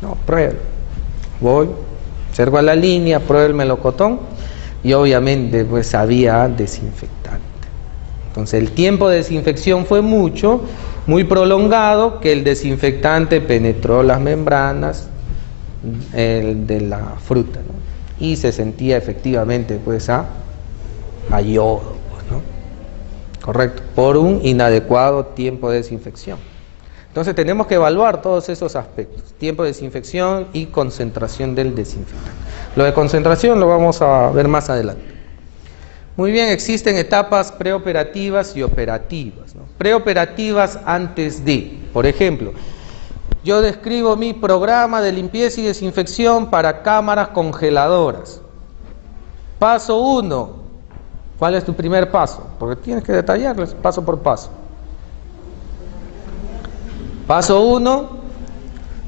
No, pruébelo. Voy, acerco a la línea, pruebo el melocotón y obviamente pues había desinfectante. Entonces el tiempo de desinfección fue muy prolongado, que el desinfectante penetró las membranas de la fruta, ¿no? Y se sentía efectivamente pues a yodo, pues, ¿no? Correcto, por un inadecuado tiempo de desinfección. Entonces tenemos que evaluar todos esos aspectos, tiempo de desinfección y concentración del desinfectante. Lo de concentración lo vamos a ver más adelante. Muy bien, existen etapas preoperativas y operativas, ¿no? Preoperativas antes de, por ejemplo, yo describo mi programa de limpieza y desinfección para cámaras congeladoras. Paso 1, ¿cuál es tu primer paso? Porque tienes que detallarles paso por paso. Paso 1,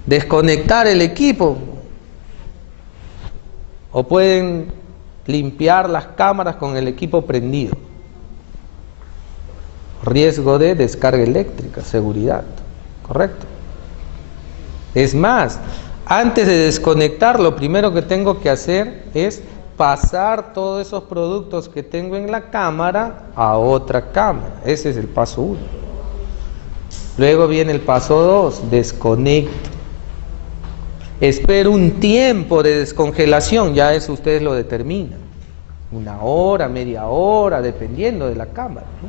desconectar el equipo. O pueden limpiar las cámaras con el equipo prendido. Riesgo de descarga eléctrica, seguridad, ¿correcto? Es más, antes de desconectar, lo primero que tengo que hacer es pasar todos esos productos que tengo en la cámara a otra cámara. Ese es el paso 1. Luego viene el paso 2, desconecto. Espero un tiempo de descongelación, ya eso ustedes lo determinan. 1 hora, media hora, dependiendo de la cámara, ¿no?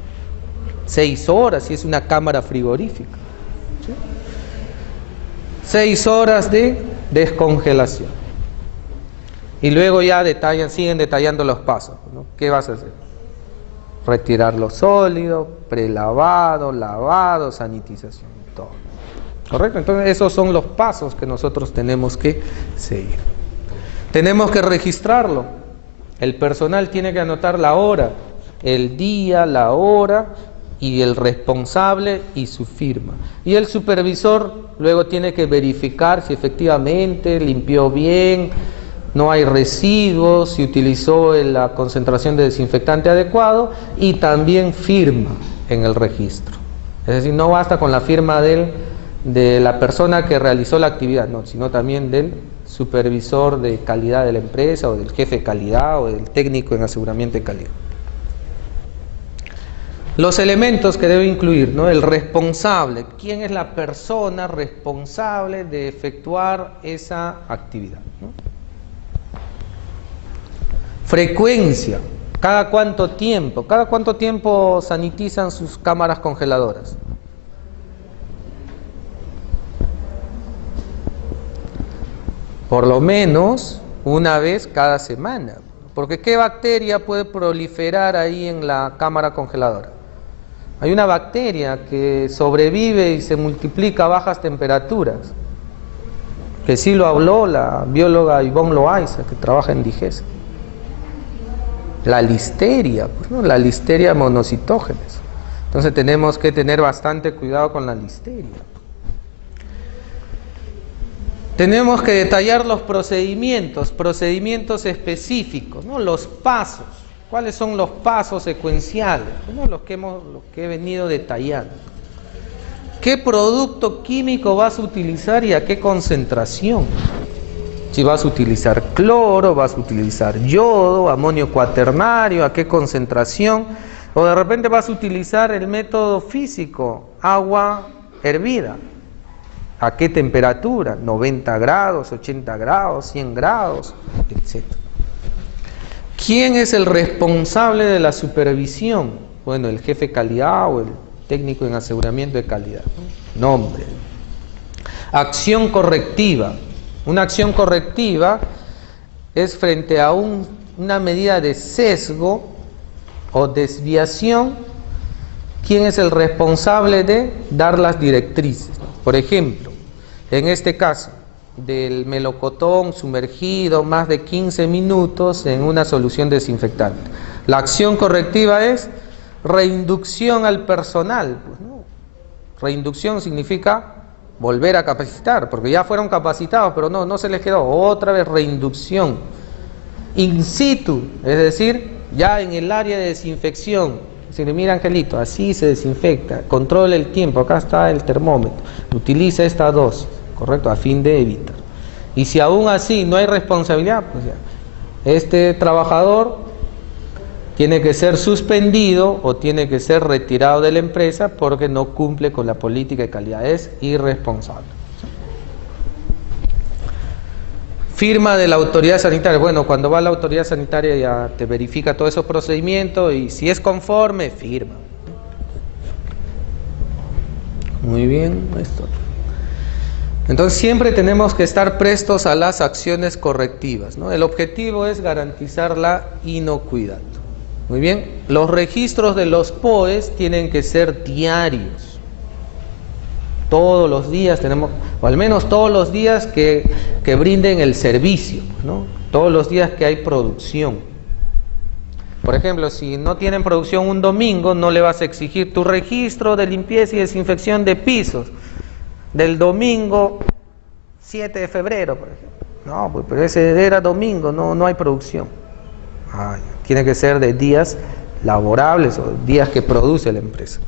6 horas si es una cámara frigorífica, ¿sí? 6 horas de descongelación. Y luego ya siguen detallando los pasos, ¿no? ¿Qué vas a hacer? Retirar los sólidos, prelavado, lavado, sanitización, todo. ¿Correcto? Entonces esos son los pasos que nosotros tenemos que seguir. Tenemos que registrarlo. El personal tiene que anotar la hora, el día, la hora y el responsable y su firma. Y el supervisor luego tiene que verificar si efectivamente limpió bien, no hay residuos, si utilizó la concentración de desinfectante adecuado y también firma en el registro. Es decir, no basta con la firma de la persona que realizó la actividad, no, sino también del supervisor de calidad de la empresa o del jefe de calidad o del técnico en aseguramiento de calidad. Los elementos que debe incluir, ¿no? El responsable. ¿Quién es la persona responsable de efectuar esa actividad, ¿no? Frecuencia. ¿Cada cuánto tiempo? ¿Cada cuánto tiempo sanitizan sus cámaras congeladoras? Por lo menos una vez cada semana. Porque ¿qué bacteria puede proliferar ahí en la cámara congeladora? Hay una bacteria que sobrevive y se multiplica a bajas temperaturas, que sí lo habló la bióloga Yvonne Loaiza, que trabaja en Digesa. La listeria, pues, ¿no? La listeria monocitógenes. Entonces tenemos que tener bastante cuidado con la listeria. Tenemos que detallar los procedimientos específicos, ¿no? Los pasos. ¿Cuáles son los pasos secuenciales? ¿No? Los que he venido detallando. ¿Qué producto químico vas a utilizar y a qué concentración? Si vas a utilizar cloro, vas a utilizar yodo, amonio cuaternario, a qué concentración, o de repente vas a utilizar el método físico, agua hervida, a qué temperatura, 90 grados, 80 grados, 100 grados, etc. ¿Quién es el responsable de la supervisión? Bueno, el jefe de calidad o el técnico en aseguramiento de calidad. Nombre. Acción correctiva. Una acción correctiva es frente a una medida de sesgo o desviación. ¿Quién es el responsable de dar las directrices? Por ejemplo, en este caso, del melocotón sumergido más de 15 minutos en una solución desinfectante. La acción correctiva es reinducción al personal. Pues, ¿no? Reinducción significa volver a capacitar, porque ya fueron capacitados, pero no se les quedó. Otra vez reinducción. In situ, es decir, ya en el área de desinfección. Si le mira Angelito, así se desinfecta, controla el tiempo, acá está el termómetro, utiliza esta dosis, ¿correcto? A fin de evitar. Y si aún así no hay responsabilidad, pues ya, este trabajador tiene que ser suspendido o tiene que ser retirado de la empresa porque no cumple con la política de calidad, es irresponsable. Firma de la autoridad sanitaria. Bueno, cuando va la autoridad sanitaria ya te verifica todos esos procedimientos y si es conforme, firma. Muy bien, esto. Entonces siempre tenemos que estar prestos a las acciones correctivas, ¿no? El objetivo es garantizar la inocuidad. Muy bien, los registros de los POEs tienen que ser diarios. Todos los días tenemos, o al menos todos los días que brinden el servicio, ¿no? Todos los días que hay producción. Por ejemplo, si no tienen producción un domingo, no le vas a exigir tu registro de limpieza y desinfección de pisos del domingo 7 de febrero, por ejemplo. No, pues, pero ese era domingo, no hay producción. Tiene que ser de días laborables o días que produce la empresa.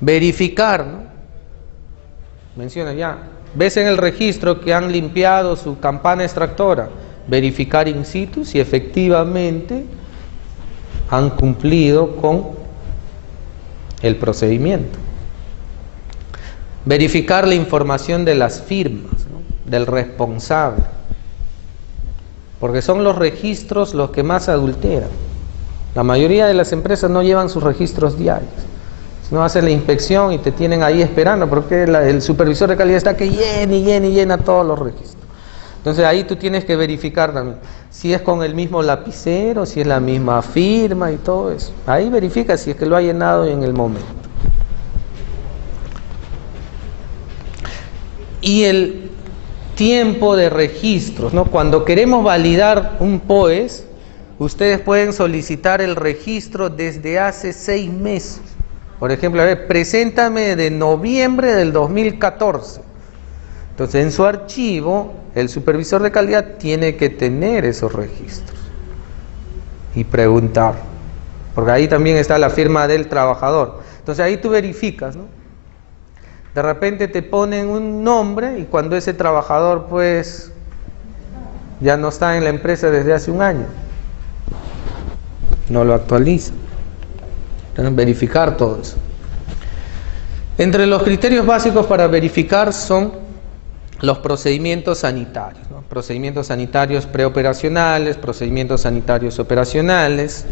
Verificar, ¿no? Menciona ya, ves en el registro que han limpiado su campana extractora, verificar in situ si efectivamente han cumplido con el procedimiento. Verificar la información de las firmas, ¿no? Del responsable, porque son los registros los que más adulteran. La mayoría de las empresas no llevan sus registros diarios. No hacen la inspección y te tienen ahí esperando porque el supervisor de calidad está que llena todos los registros. Entonces ahí tú tienes que verificar también si es con el mismo lapicero, si es la misma firma y todo eso. Ahí verifica si es que lo ha llenado en el momento. Y el tiempo de registros, ¿no? Cuando queremos validar un POES, ustedes pueden solicitar el registro desde hace 6 meses. Por ejemplo, a ver, preséntame de noviembre del 2014. Entonces, en su archivo, el supervisor de calidad tiene que tener esos registros y preguntar, porque ahí también está la firma del trabajador. Entonces, ahí tú verificas, ¿no? De repente te ponen un nombre y cuando ese trabajador, pues, ya no está en la empresa desde hace un año, no lo actualiza. Entonces, verificar todo eso. Entre los criterios básicos para verificar son los procedimientos sanitarios, ¿no? Procedimientos sanitarios preoperacionales, procedimientos sanitarios operacionales,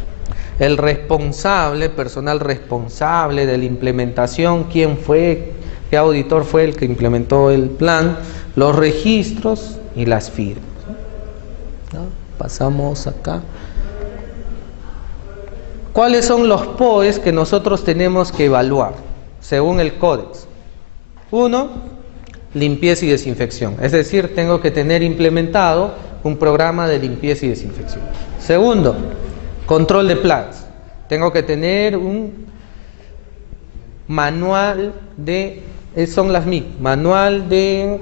el responsable, personal responsable de la implementación, quién fue, qué auditor fue el que implementó el plan, los registros y las firmas, ¿no? Pasamos acá. ¿Cuáles son los POEs que nosotros tenemos que evaluar según el Códex? 1, limpieza y desinfección. Es decir, tengo que tener implementado un programa de limpieza y desinfección. 2, control de plagas. Tengo que tener un manual de, son las MIP, manual de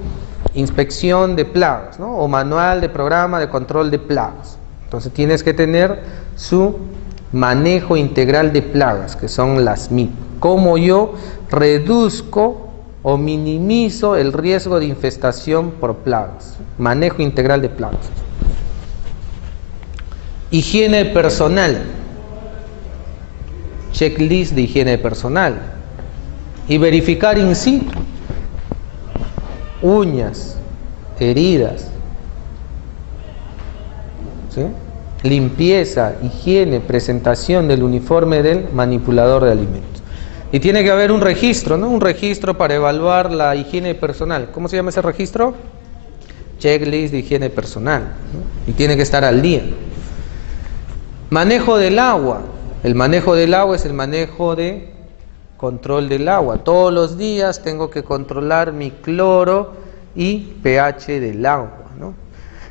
inspección de plagas, ¿no? O manual de programa de control de plagas. Entonces tienes que tener su manejo integral de plagas, que son las MIP. Cómo yo reduzco o minimizo el riesgo de infestación por plagas. Manejo integral de plagas. Higiene personal. Checklist de higiene personal. Y verificar in situ. Uñas, heridas, ¿sí? Limpieza, higiene, presentación del uniforme del manipulador de alimentos. Y tiene que haber un registro, ¿no? Un registro para evaluar la higiene personal. ¿Cómo se llama ese registro? Checklist de higiene personal, ¿no? Y tiene que estar al día. Manejo del agua. El manejo del agua es el manejo de control del agua. Todos los días tengo que controlar mi cloro y pH del agua, ¿no?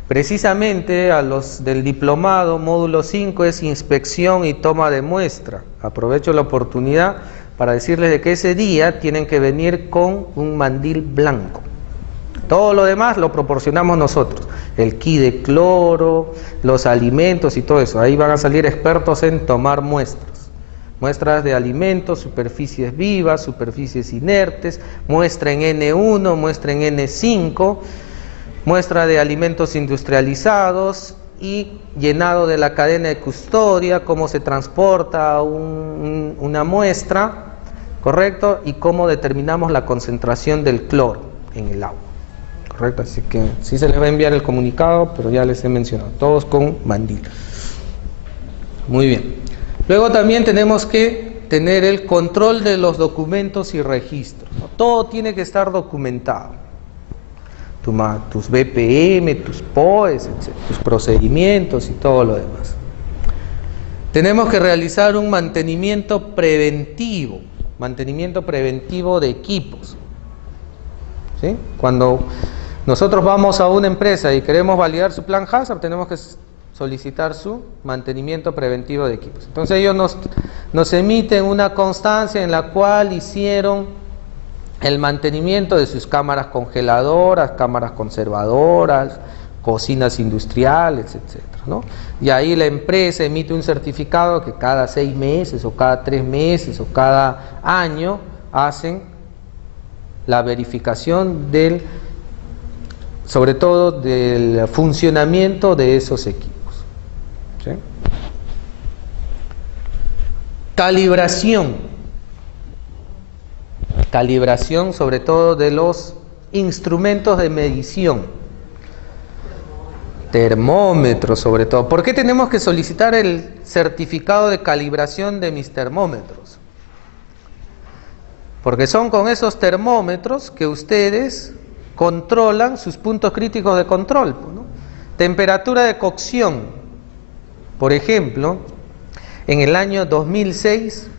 Precisamente a los del diplomado, módulo 5 es inspección y toma de muestra. Aprovecho la oportunidad para decirles de que ese día tienen que venir con un mandil blanco. Todo lo demás lo proporcionamos nosotros. El kit de cloro, los alimentos y todo eso. Ahí van a salir expertos en tomar muestras. Muestras de alimentos, superficies vivas, superficies inertes, muestra en N1, muestra en N5, muestra de alimentos industrializados y llenado de la cadena de custodia, cómo se transporta una muestra, ¿correcto? Y cómo determinamos la concentración del cloro en el agua, ¿correcto? Así que sí se les va a enviar el comunicado, pero ya les he mencionado, todos con mandil. Muy bien. Luego también tenemos que tener el control de los documentos y registros, ¿no? Todo tiene que estar documentado. Tus BPM, tus POEs, etc., tus procedimientos y todo lo demás. Tenemos que realizar un mantenimiento preventivo de equipos, ¿sí? Cuando nosotros vamos a una empresa y queremos validar su plan Hazard, tenemos que solicitar su mantenimiento preventivo de equipos. Entonces ellos nos emiten una constancia en la cual hicieron el mantenimiento de sus cámaras congeladoras, cámaras conservadoras, cocinas industriales, etcétera, ¿no? Y ahí la empresa emite un certificado que cada 6 meses o cada 3 meses o cada año hacen la verificación sobre todo del funcionamiento de esos equipos, ¿sí? Calibración sobre todo de los instrumentos de medición, termómetros sobre todo. ¿Por qué tenemos que solicitar el certificado de calibración de mis termómetros? Porque son con esos termómetros que ustedes controlan sus puntos críticos de control, ¿no? Temperatura de cocción, por ejemplo, en el año 2006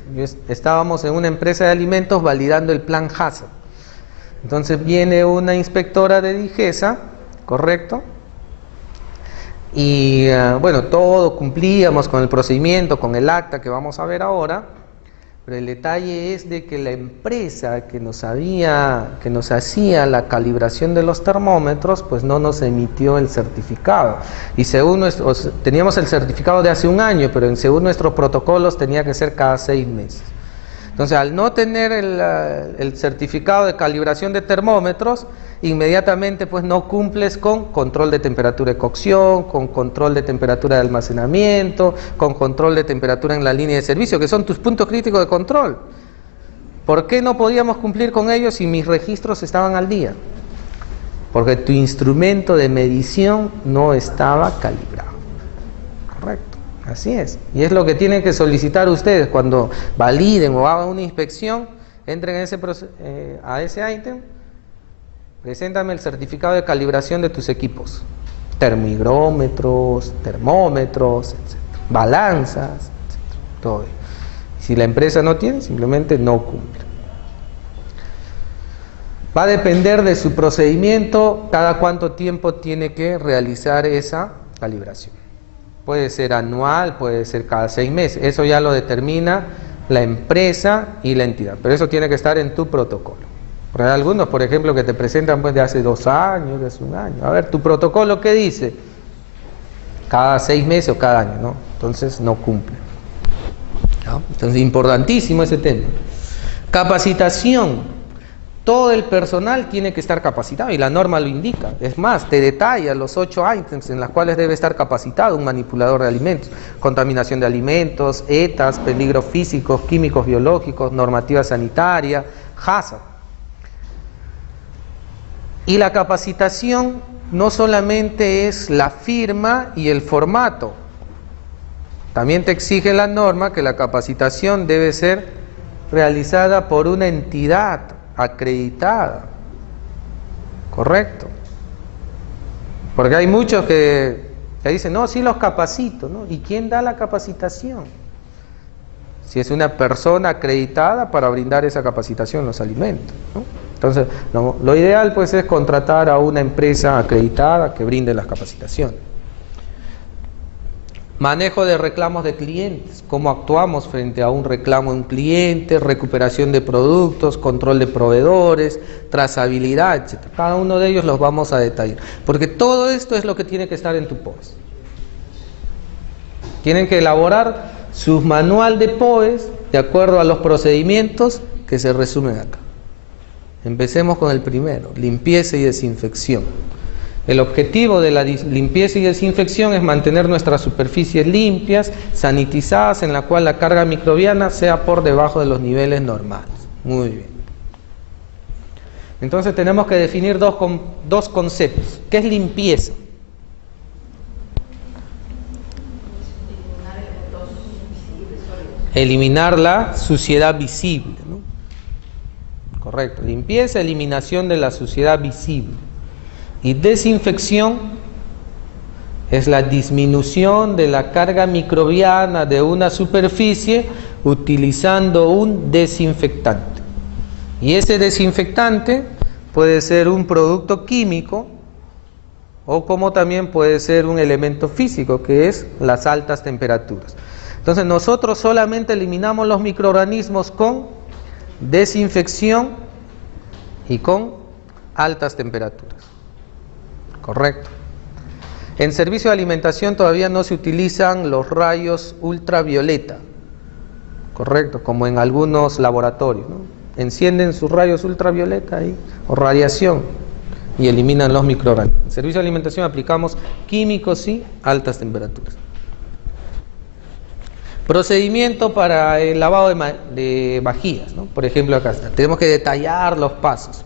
estábamos en una empresa de alimentos validando el plan Hazard. Entonces viene una inspectora de Digesa, ¿correcto? Y bueno, todo cumplíamos con el procedimiento, con el acta que vamos a ver ahora, pero el detalle es de que la empresa que nos hacía la calibración de los termómetros, pues no nos emitió el certificado. Y teníamos el certificado de hace un año, pero según nuestros protocolos tenía que ser cada 6 meses. Entonces, al no tener el certificado de calibración de termómetros, inmediatamente pues no cumples con control de temperatura de cocción, con control de temperatura de almacenamiento, con control de temperatura en la línea de servicio, que son tus puntos críticos de control. ¿Por qué no podíamos cumplir con ellos si mis registros estaban al día? Porque tu instrumento de medición no estaba calibrado. Correcto. Así es, y es lo que tienen que solicitar ustedes cuando validen o hagan una inspección. Entren a ese ítem, preséntame el certificado de calibración de tus equipos, termigrómetros, termómetros, etc., balanzas, etc., todo. Si la empresa no tiene, simplemente no cumple. Va a depender de su procedimiento cada cuánto tiempo tiene que realizar esa calibración. Puede ser anual, puede ser cada 6 meses. Eso ya lo determina la empresa y la entidad. Pero eso tiene que estar en tu protocolo. Porque hay algunos, por ejemplo, que te presentan pues de hace 2 años, de hace 1 año. A ver, tu protocolo, ¿qué dice? Cada 6 meses o cada año, ¿no? Entonces no cumple, ¿no? Entonces, importantísimo ese tema. Capacitación. Todo el personal tiene que estar capacitado y la norma lo indica. Es más, te detalla los 8 ítems en los cuales debe estar capacitado un manipulador de alimentos: contaminación de alimentos, ETAs, peligros físicos, químicos, biológicos, normativa sanitaria, Hazard. Y la capacitación no solamente es la firma y el formato, también te exige la norma que la capacitación debe ser realizada por una entidad acreditada, correcto, porque hay muchos que dicen, no, sí los capacito, ¿no? ¿Y quién da la capacitación? Si es una persona acreditada para brindar esa capacitación en los alimentos, ¿no? Entonces, lo ideal pues es contratar a una empresa acreditada que brinde las capacitaciones. Manejo de reclamos de clientes, cómo actuamos frente a un reclamo de un cliente, recuperación de productos, control de proveedores, trazabilidad, etc. Cada uno de ellos los vamos a detallar, porque todo esto es lo que tiene que estar en tu POES. Tienen que elaborar su manual de POES de acuerdo a los procedimientos que se resumen acá. Empecemos con el primero, limpieza y desinfección. El objetivo de la limpieza y desinfección es mantener nuestras superficies limpias, sanitizadas, en la cual la carga microbiana sea por debajo de los niveles normales. Muy bien. Entonces tenemos que definir dos conceptos. ¿Qué es limpieza? Eliminar la suciedad visible, ¿no? Correcto. Limpieza, eliminación de la suciedad visible. Y desinfección es la disminución de la carga microbiana de una superficie utilizando un desinfectante. Y ese desinfectante puede ser un producto químico o como también puede ser un elemento físico, que es las altas temperaturas. Entonces nosotros solamente eliminamos los microorganismos con desinfección y con altas temperaturas. Correcto. En servicio de alimentación todavía no se utilizan los rayos ultravioleta. Correcto, como en algunos laboratorios, ¿no? Encienden sus rayos ultravioleta ahí, o radiación, y eliminan los microorganismos. En servicio de alimentación aplicamos químicos y altas temperaturas. Procedimiento para el lavado de vajillas, ¿no? Por ejemplo, acá está. Tenemos que detallar los pasos.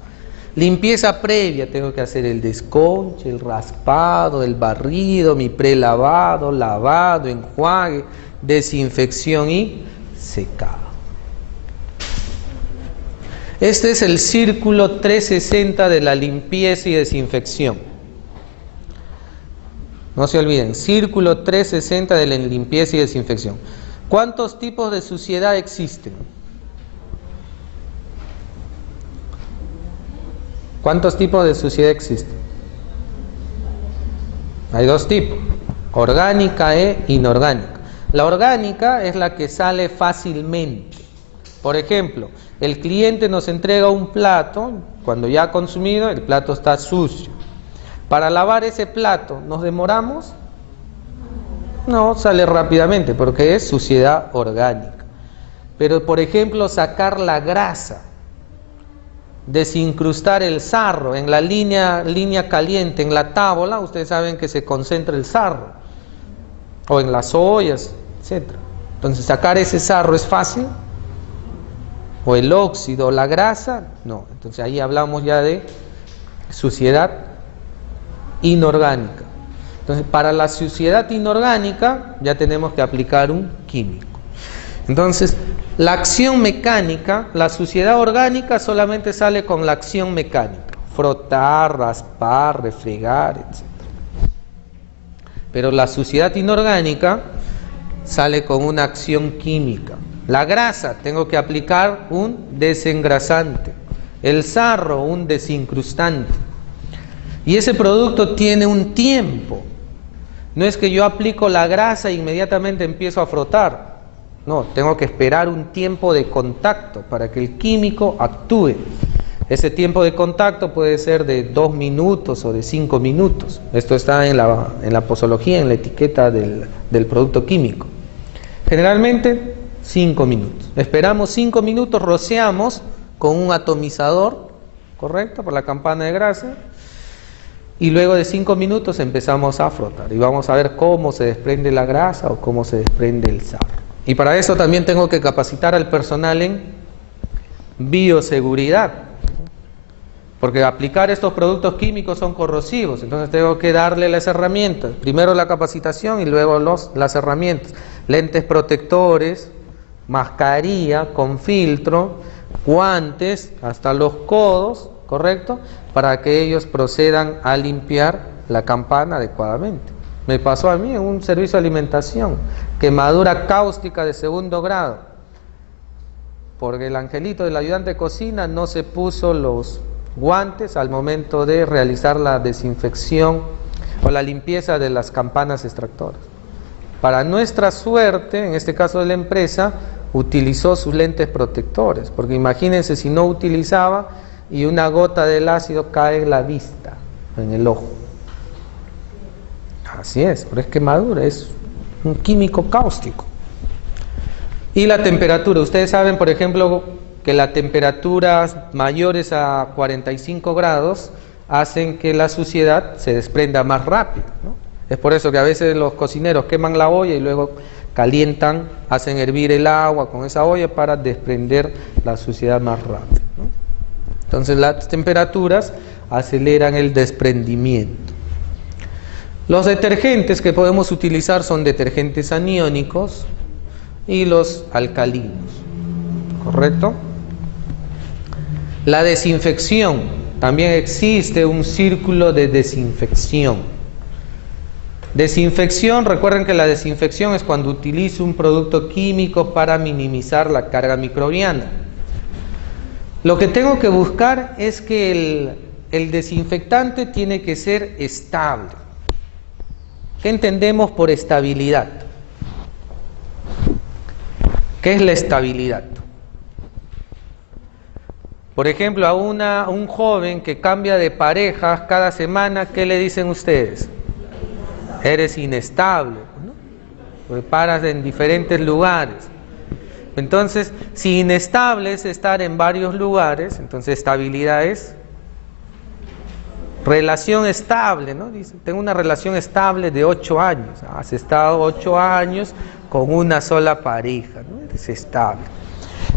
Limpieza previa, tengo que hacer el desconche, el raspado, el barrido, mi prelavado, lavado, enjuague, desinfección y secado. Este es el círculo 360 de la limpieza y desinfección. No se olviden, círculo 360 de la limpieza y desinfección. ¿Cuántos tipos de suciedad existen? ¿Cuántos tipos de suciedad existen? Hay dos tipos, orgánica e inorgánica. La orgánica es la que sale fácilmente. Por ejemplo, el cliente nos entrega un plato, cuando ya ha consumido, el plato está sucio. Para lavar ese plato, ¿nos demoramos? No, sale rápidamente porque es suciedad orgánica. Pero, por ejemplo, sacar la grasa, desincrustar el sarro en la línea caliente, en la tábola, ustedes saben que se concentra el sarro, o en las ollas, etc. Entonces, sacar ese sarro es fácil, o el óxido, la grasa, no. Entonces, ahí hablamos ya de suciedad inorgánica. Entonces, para la suciedad inorgánica ya tenemos que aplicar un químico. Entonces, la acción mecánica, la suciedad orgánica solamente sale con la acción mecánica, frotar, raspar, refregar, etc. Pero la suciedad inorgánica sale con una acción química. La grasa, tengo que aplicar un desengrasante, el sarro, un desincrustante. Y ese producto tiene un tiempo. No es que yo aplico la grasa e inmediatamente empiezo a frotar. No, tengo que esperar un tiempo de contacto para que el químico actúe. Ese tiempo de contacto puede ser de 2 minutos o de 5 minutos. Esto está en la posología, en la etiqueta del producto químico. Generalmente 5 minutos. Esperamos 5 minutos, rociamos con un atomizador, ¿correcto? Por la campana de grasa. Y luego de 5 minutos empezamos a frotar. Y vamos a ver cómo se desprende la grasa o cómo se desprende el sarro. Y para eso también tengo que capacitar al personal en bioseguridad, porque aplicar estos productos químicos son corrosivos, entonces tengo que darle las herramientas, primero la capacitación y luego las herramientas, lentes protectores, mascarilla con filtro, guantes hasta los codos, ¿correcto? Para que ellos procedan a limpiar la campana adecuadamente. Me pasó a mí en un servicio de alimentación, quemadura cáustica de 2º grado, porque el angelito del ayudante de cocina no se puso los guantes al momento de realizar la desinfección o la limpieza de las campanas extractoras. Para nuestra suerte, en este caso de la empresa, utilizó sus lentes protectores, porque imagínense si no utilizaba y una gota del ácido cae en la vista, en el ojo. Así es, pero es quemadura, es un químico cáustico. Y la temperatura, ustedes saben, por ejemplo, que las temperaturas mayores a 45 grados hacen que la suciedad se desprenda más rápido, ¿no? Es por eso que a veces los cocineros queman la olla y luego calientan, hacen hervir el agua con esa olla para desprender la suciedad más rápido, ¿no? Entonces las temperaturas aceleran el desprendimiento. Los detergentes que podemos utilizar son detergentes aniónicos y los alcalinos, ¿correcto? La desinfección, también existe un círculo de desinfección. Desinfección, recuerden que la desinfección es cuando utilizo un producto químico para minimizar la carga microbiana. Lo que tengo que buscar es que el desinfectante tiene que ser estable. ¿Qué entendemos por estabilidad? ¿Qué es la estabilidad? Por ejemplo, a un joven que cambia de parejas cada semana, ¿qué le dicen ustedes? Eres inestable, ¿no? Porque paras en diferentes lugares. Entonces, si inestable es estar en varios lugares, entonces estabilidad es relación estable, ¿no? Dice, tengo una relación estable de 8 años. Has estado 8 años con una sola pareja, ¿no? Eres estable.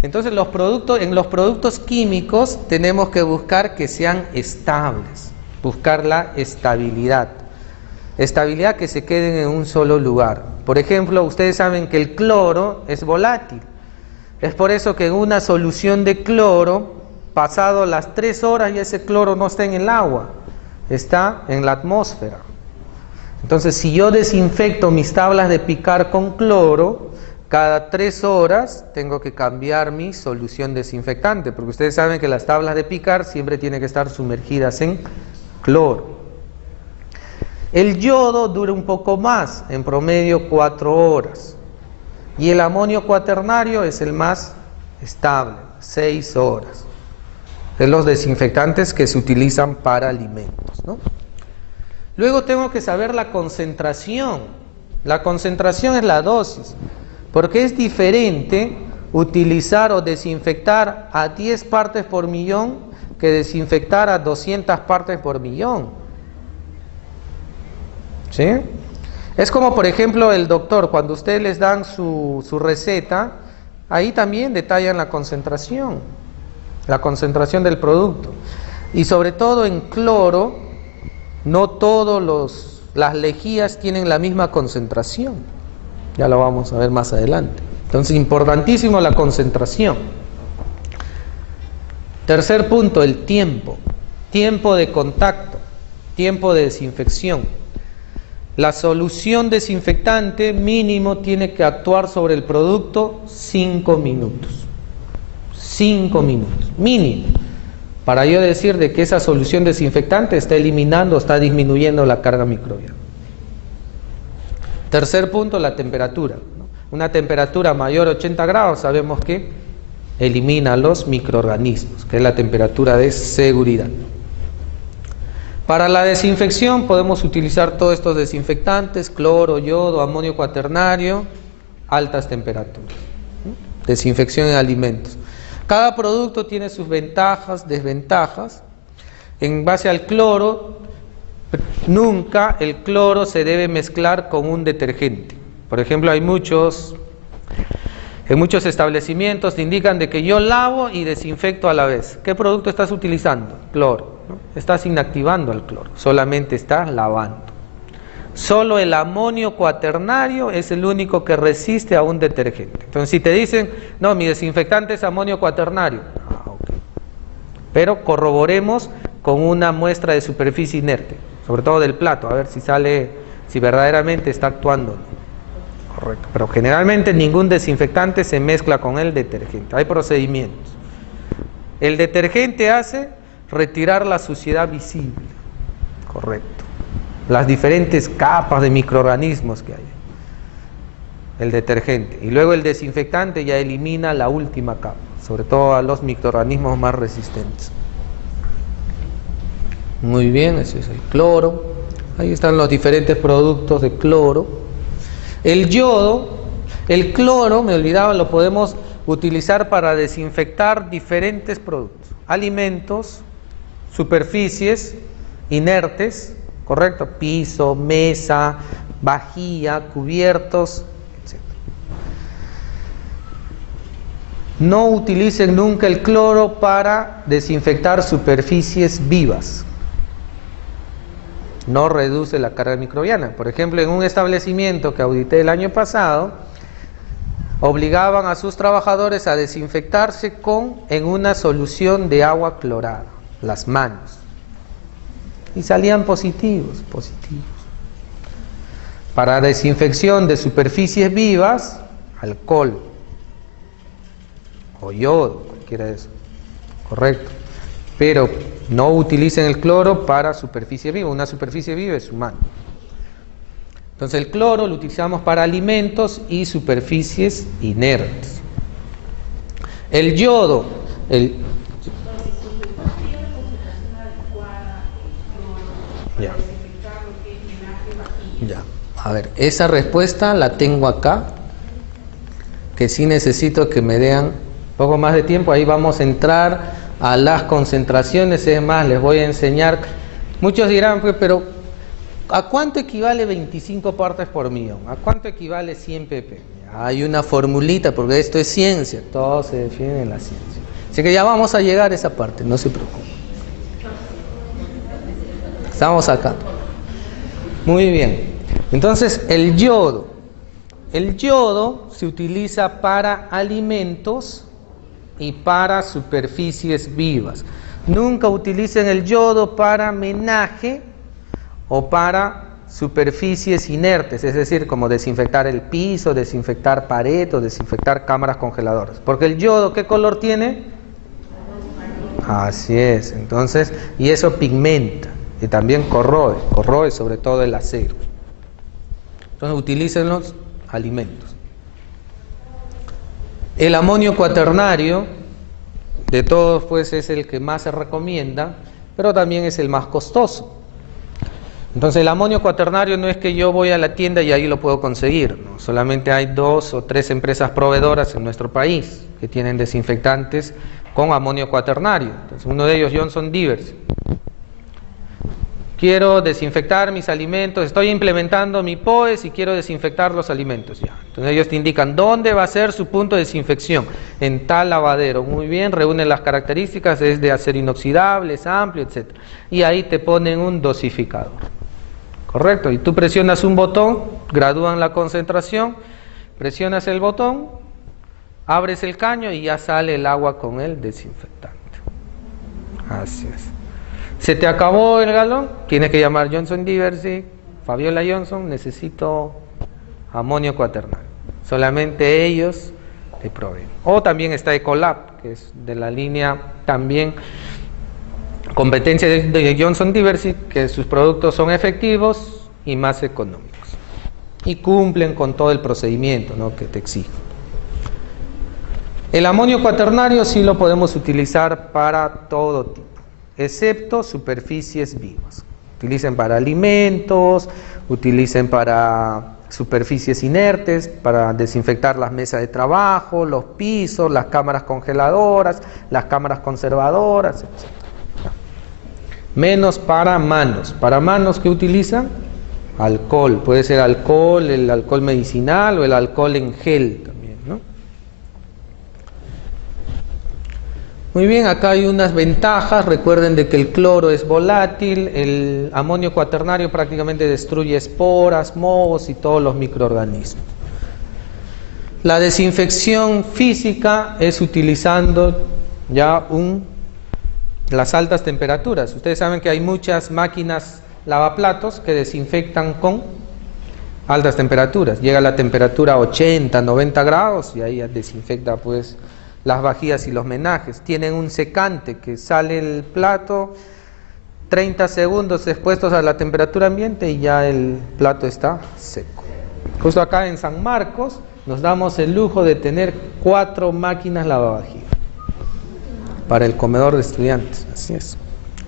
Entonces, en los productos químicos tenemos que buscar que sean estables, buscar la estabilidad. Estabilidad, que se queden en un solo lugar. Por ejemplo, ustedes saben que el cloro es volátil. Es por eso que en una solución de cloro, pasado las 3 horas, ya ese cloro no está en el agua, está en la atmósfera. Entonces, si yo desinfecto mis tablas de picar con cloro, cada 3 horas tengo que cambiar mi solución desinfectante, porque ustedes saben que las tablas de picar siempre tienen que estar sumergidas en cloro. El yodo dura un poco más, en promedio 4 horas. Y el amonio cuaternario es el más estable, 6 horas. De los desinfectantes que se utilizan para alimentos, ¿no? Luego tengo que saber la concentración. La concentración es la dosis, porque es diferente utilizar o desinfectar a 10 partes por millón que desinfectar a 200 partes por millón. ¿Sí? Es como, por ejemplo, el doctor, cuando ustedes les dan su receta, ahí también detallan la concentración del producto. Y sobre todo en cloro, no todas las lejías tienen la misma concentración. Ya lo vamos a ver más adelante. Entonces, importantísimo la concentración. Tercer punto, el tiempo. Tiempo de contacto, tiempo de desinfección. La solución desinfectante mínimo tiene que actuar sobre el producto 5 minutos. 5 minutos, mínimo. Para yo decir de que esa solución desinfectante está eliminando, está disminuyendo la carga microbiana. Tercer punto, la temperatura, ¿no? Una temperatura mayor a 80 grados sabemos que elimina los microorganismos, que es la temperatura de seguridad. Para la desinfección podemos utilizar todos estos desinfectantes, cloro, yodo, amonio cuaternario, altas temperaturas. Desinfección en alimentos. Cada producto tiene sus ventajas, desventajas. En base al cloro, nunca el cloro se debe mezclar con un detergente. Por ejemplo, en muchos establecimientos te indican de que yo lavo y desinfecto a la vez. ¿Qué producto estás utilizando? Cloro, ¿no? Estás inactivando el cloro, solamente estás lavando. Solo el amonio cuaternario es el único que resiste a un detergente. Entonces, si te dicen, no, mi desinfectante es amonio cuaternario, okay. Pero corroboremos con una muestra de superficie inerte, sobre todo del plato, a ver si verdaderamente está actuando. Correcto. Pero generalmente ningún desinfectante se mezcla con el detergente. Hay procedimientos. El detergente hace retirar la suciedad visible. Correcto. Las diferentes capas de microorganismos que hay. El detergente. Y luego el desinfectante ya elimina la última capa, sobre todo a los microorganismos más resistentes. Muy bien, ese es el cloro. Ahí están los diferentes productos de cloro. El yodo, el cloro, me olvidaba, lo podemos utilizar para desinfectar diferentes productos, alimentos, superficies inertes, ¿correcto? Piso, mesa, vajilla, cubiertos, etc. No utilicen nunca el cloro para desinfectar superficies vivas. No reduce la carga microbiana. Por ejemplo, en un establecimiento que audité el año pasado, obligaban a sus trabajadores a desinfectarse en una solución de agua clorada, las manos. Y salían positivos. Para desinfección de superficies vivas, alcohol o yodo, cualquiera de eso, correcto. Pero no utilicen el cloro para superficie viva. Una superficie viva es humana. Entonces el cloro lo utilizamos para alimentos y superficies inertes. El yodo, Ya. A ver, esa respuesta la tengo acá, que sí necesito que me den un poco más de tiempo. Ahí vamos a entrar a las concentraciones. Es más, les voy a enseñar. Muchos dirán, pues, pero ¿a cuánto equivale 25 partes por millón? ¿A cuánto equivale 100 pp? Hay una formulita, porque esto es ciencia, todo se define en la ciencia. Así que ya vamos a llegar a esa parte, no se preocupen. Estamos acá. Muy bien. Entonces, el yodo. El yodo se utiliza para alimentos y para superficies vivas. Nunca utilicen el yodo para menaje o para superficies inertes, es decir, como desinfectar el piso, desinfectar pared o desinfectar cámaras congeladoras. Porque el yodo, ¿qué color tiene? Así es, entonces, y eso pigmenta y también corroe sobre todo el acero. Entonces, utilicen los alimentos. El amonio cuaternario, de todos, pues es el que más se recomienda, pero también es el más costoso. Entonces el amonio cuaternario no es que yo voy a la tienda y ahí lo puedo conseguir, ¿no? Solamente hay 2 o 3 empresas proveedoras en nuestro país que tienen desinfectantes con amonio cuaternario. Entonces, uno de ellos, Johnson Diversey. Quiero desinfectar mis alimentos, estoy implementando mi POES y quiero desinfectar los alimentos. Ya. Entonces ellos te indican dónde va a ser su punto de desinfección, en tal lavadero. Muy bien, reúnen las características, es de acero inoxidable, es amplio, etc. Y ahí te ponen un dosificador. Correcto, y tú presionas un botón, gradúan la concentración, presionas el botón, abres el caño y ya sale el agua con el desinfectante. Así es. Se te acabó el galón, tienes que llamar Johnson Diversey, Fabiola Johnson, necesito amonio cuaternario. Solamente ellos te proveen. O también está Ecolab, que es de la línea también competencia de Johnson Diversey, que sus productos son efectivos y más económicos y cumplen con todo el procedimiento, ¿no?, que te exigen. El amonio cuaternario sí lo podemos utilizar para todo tipo, excepto superficies vivas. Utilicen para alimentos, utilicen para superficies inertes, para desinfectar las mesas de trabajo, los pisos, las cámaras congeladoras, las cámaras conservadoras, etc. Menos para manos. Para manos, ¿qué utilizan? Alcohol. Puede ser alcohol, el alcohol medicinal o el alcohol en gel también, ¿no? Muy bien, acá hay unas ventajas. Recuerden de que el cloro es volátil, el amonio cuaternario prácticamente destruye esporas, mohos y todos los microorganismos. La desinfección física es utilizando ya las altas temperaturas. Ustedes saben que hay muchas máquinas lavaplatos que desinfectan con altas temperaturas. Llega la temperatura a 80, 90 grados y ahí ya desinfecta pues las vajillas y los menajes. Tienen un secante que sale el plato 30 segundos expuestos a la temperatura ambiente y ya el plato está seco. Justo acá en San Marcos nos damos el lujo de tener 4 máquinas lavavajillas para el comedor de estudiantes. Así es,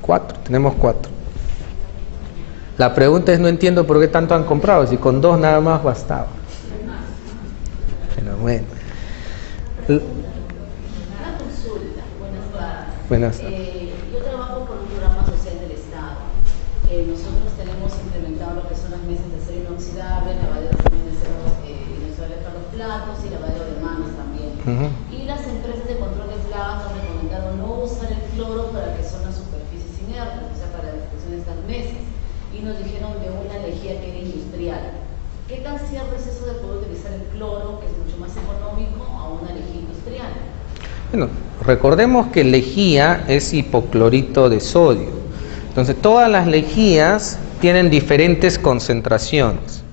4, tenemos 4. La pregunta es, no entiendo por qué tanto han comprado, si con 2 nada más bastaba. Pero bueno. Una consulta, buenas. Yo trabajo por un programa social del Estado nosotros tenemos implementado lo que son las mesas de acero inoxidable, lavadero también de acero inoxidable para los platos y lavadero de manos también. Y las empresas de control de plagas nos recomendaron no usar el cloro para que son las superficies inertes, o sea, para la destrucción de estas mesas. Y nos dijeron de una lejía que era industrial. ¿Qué tan cierto es eso de poder utilizar el cloro, que es mucho más económico, a una lejía industrial? Bueno, recordemos que lejía es hipoclorito de sodio. Entonces, todas las lejías tienen diferentes concentraciones.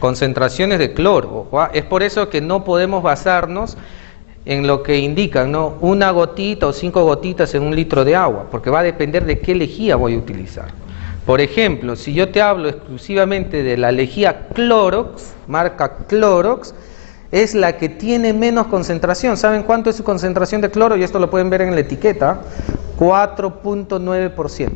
Concentraciones de cloro. Es por eso que no podemos basarnos en lo que indican, ¿no? Una gotita o 5 gotitas en 1 litro de agua, porque va a depender de qué lejía voy a utilizar. Por ejemplo, si yo te hablo exclusivamente de la lejía Clorox, marca Clorox, es la que tiene menos concentración. ¿Saben cuánto es su concentración de cloro? Y esto lo pueden ver en la etiqueta, 4.9%.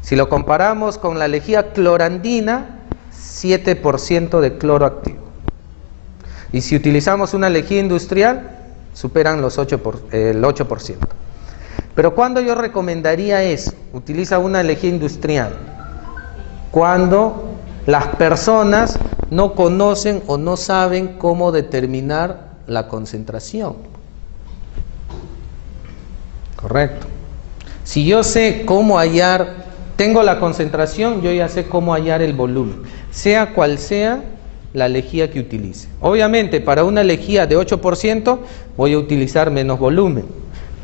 Si lo comparamos con la lejía clorandina, 7% de cloro activo. Y si utilizamos una lejía industrial, superan el 8%. Pero ¿cuándo yo recomendaría eso? Utiliza una lejía industrial. Cuando las personas no conocen o no saben cómo determinar la concentración. Correcto. Si yo sé cómo hallar, tengo la concentración, yo ya sé cómo hallar el volumen, sea cual sea la lejía que utilice. Obviamente, para una lejía de 8% voy a utilizar menos volumen.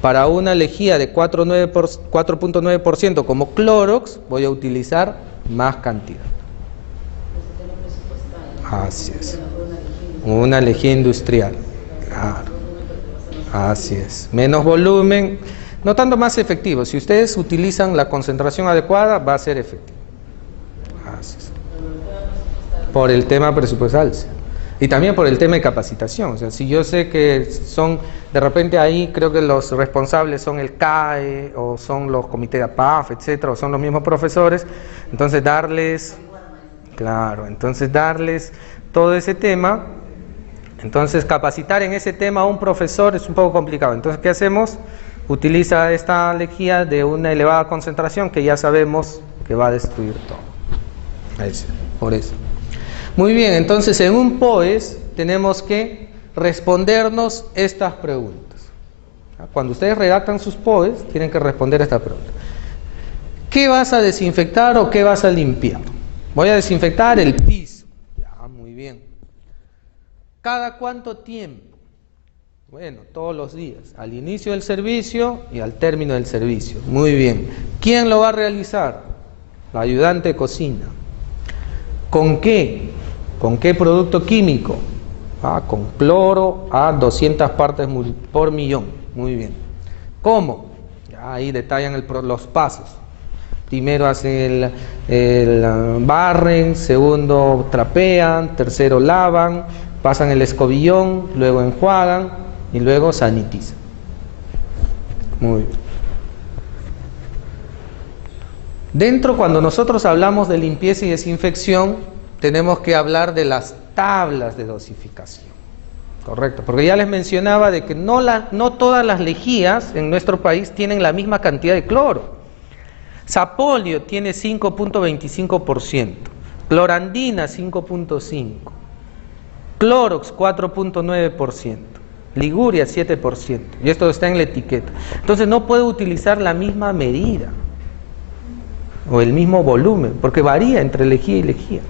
Para una lejía de 4.9% como Clorox, voy a utilizar más cantidad. Así es. Una lejía industrial. Claro. Así es. Menos volumen, no tanto más efectivo. Si ustedes utilizan la concentración adecuada, va a ser efectivo. Así es. Por el tema presupuestal. Y también por el tema de capacitación. O sea, si yo sé que son, de repente ahí creo que los responsables son el CAE, o son los comités de APAF, etcétera, o son los mismos profesores, entonces darles todo ese tema. Entonces capacitar en ese tema a un profesor es un poco complicado. Entonces, ¿qué hacemos? Utiliza esta lejía de una elevada concentración que ya sabemos que va a destruir todo. Por eso. Muy bien, entonces en un POES tenemos que respondernos estas preguntas. Cuando ustedes redactan sus POES, tienen que responder esta pregunta. ¿Qué vas a desinfectar o qué vas a limpiar? Voy a desinfectar el piso. Ya, muy bien. ¿Cada cuánto tiempo? Bueno, todos los días, al inicio del servicio y al término del servicio. Muy bien. ¿Quién lo va a realizar? La ayudante de cocina. ¿Con qué? ¿Con qué producto químico? Con cloro a 200 partes por millón. Muy bien. ¿Cómo? Ya ahí detallan los pasos. Primero hacen el barren, segundo trapean, tercero lavan, pasan el escobillón, luego enjuagan y luego sanitizan. Muy bien. Dentro, cuando nosotros hablamos de limpieza y desinfección, tenemos que hablar de las tablas de dosificación. Correcto, porque ya les mencionaba de que no todas las lejías en nuestro país tienen la misma cantidad de cloro. Sapolio tiene 5.25%, clorandina 5.5%, Clorox 4.9%, Liguria 7%, y esto está en la etiqueta. Entonces no puedo utilizar la misma medida o el mismo volumen, porque varía entre lejía y lejía.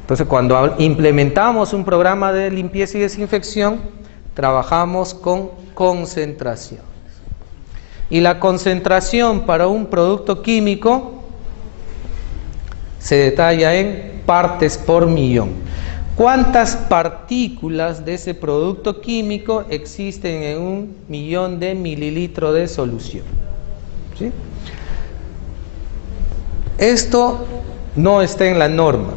Entonces, cuando implementamos un programa de limpieza y desinfección, trabajamos con concentraciones. Y la concentración para un producto químico se detalla en partes por millón. ¿Cuántas partículas de ese producto químico existen en 1 millón de mililitros de solución? ¿Sí? Esto no está en la norma.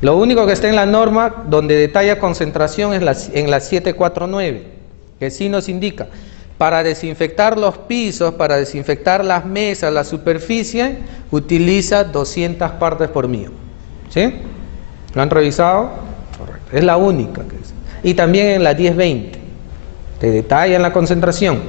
Lo único que está en la norma donde detalla concentración es en la 749, que sí nos indica, para desinfectar los pisos, para desinfectar las mesas, la superficie, utiliza 200 partes por millón. ¿Sí? ¿Lo han revisado? Correcto. Es la única que es. Y también en la 1020, te detallan la concentración.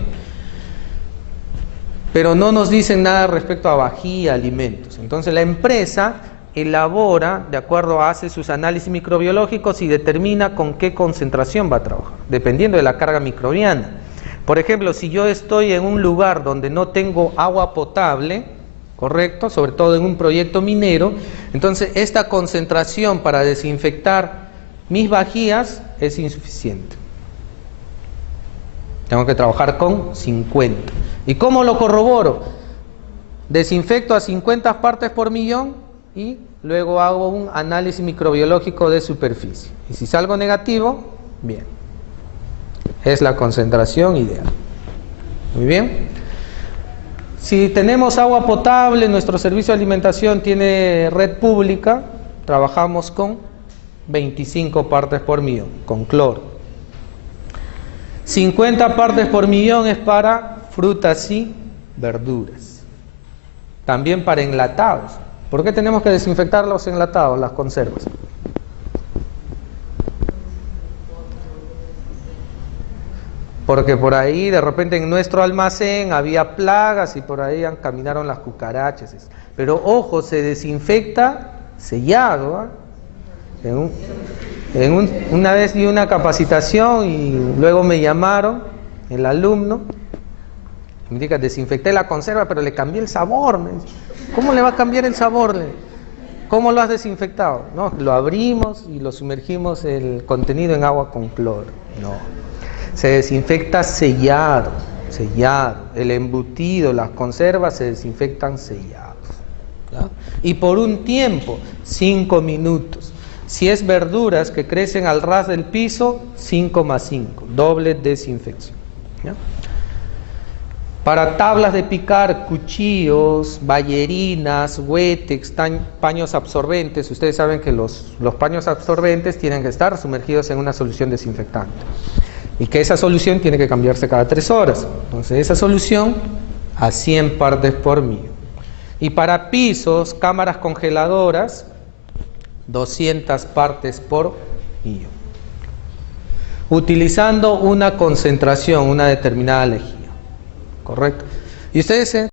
pero no nos dicen nada respecto a vajilla, alimentos. Entonces la empresa elabora, de acuerdo, hace sus análisis microbiológicos y determina con qué concentración va a trabajar, dependiendo de la carga microbiana. Por ejemplo, si yo estoy en un lugar donde no tengo agua potable, correcto, sobre todo en un proyecto minero, entonces esta concentración para desinfectar mis vajillas es insuficiente. Tengo que trabajar con 50. ¿Y cómo lo corroboro? Desinfecto a 50 partes por millón y luego hago un análisis microbiológico de superficie. Y si salgo negativo, bien. Es la concentración ideal. Muy bien. Si tenemos agua potable, nuestro servicio de alimentación tiene red pública, trabajamos con 25 partes por millón, con cloro. 50 partes por millón es para frutas y verduras. También para enlatados. ¿Por qué tenemos que desinfectar los enlatados, las conservas? Porque por ahí de repente en nuestro almacén había plagas y por ahí caminaron las cucarachas. Pero ojo, se desinfecta sellado. Una vez di una capacitación y luego me llamaron, el alumno, me dijo, desinfecté la conserva pero le cambié el sabor. Me dice, ¿cómo le va a cambiar el sabor? ¿Cómo lo has desinfectado? No, lo abrimos y lo sumergimos el contenido en agua con cloro. No. Se desinfecta sellado. El embutido, las conservas se desinfectan sellados. ¿Ya? Y por un tiempo, 5 minutos. Si es verduras que crecen al ras del piso, 5 más 5, doble desinfección. ¿Ya? Para tablas de picar, cuchillos, bayerinas, huetex, paños absorbentes, ustedes saben que los paños absorbentes tienen que estar sumergidos en una solución desinfectante. Y que esa solución tiene que cambiarse cada 3 horas. Entonces esa solución a 100 partes por millón. Y para pisos, cámaras congeladoras, 200 partes por millón. Utilizando una concentración, una determinada lejía. ¿Correcto? Y ustedes